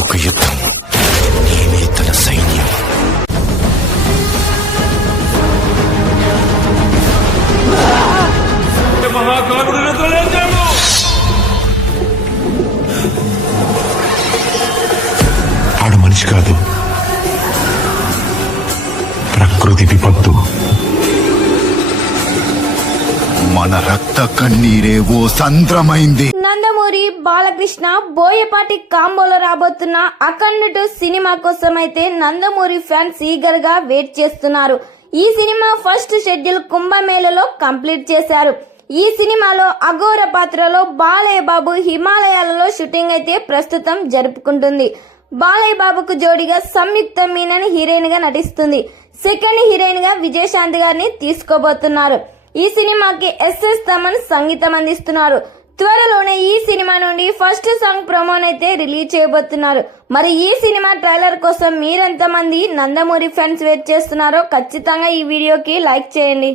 ఒక యుద్ధం, నేనే తన సైన్యం. మహాకారుడు నిద్రలేచాడు. ఆడు మనిషి కాదు, ప్రకృతి విపత్తు. మన రక్త కన్నీరే ఓ సంద్రమైంది. నందమూరి బాలకృష్ణ బోయపాటి కాంబోలో రాబోతున్న అఖండ 2 సినిమా కోసం అయితే నందమూరి ఫ్యాన్స్ ఈగర్ గా వెయిట్ చేస్తున్నారు. ఈ సినిమా ఫస్ట్ షెడ్యూల్ కుంభమేళలో కంప్లీట్ చేశారు. ఈ సినిమాలో అఘోర పాత్రలో బాలయ్య బాబు హిమాలయాలలో షూటింగ్ అయితే ప్రస్తుతం జరుపుకుంటుంది. బాలయ్య బాబుకు జోడిగా సంయుక్త మీనన్ హీరోయిన్ గా నటిస్తుంది. సెకండ్ హీరోయిన్ గా విజయశాంతి గారిని తీసుకోబోతున్నారు. ఈ సినిమాకి ఎస్ఎస్ తమన్ సంగీతం అందిస్తున్నారు. త్వరలోనే ఈ సినిమా నుండి ఫస్ట్ సాంగ్ ప్రోమోనైతే రిలీజ్ చేయబోతున్నారు. మరి ఈ సినిమా ట్రైలర్ కోసం మీరెంతమంది నందమూరి ఫ్యాన్స్ వెయిట్ చేస్తున్నారో ఖచ్చితంగా ఈ వీడియోకి లైక్ చేయండి.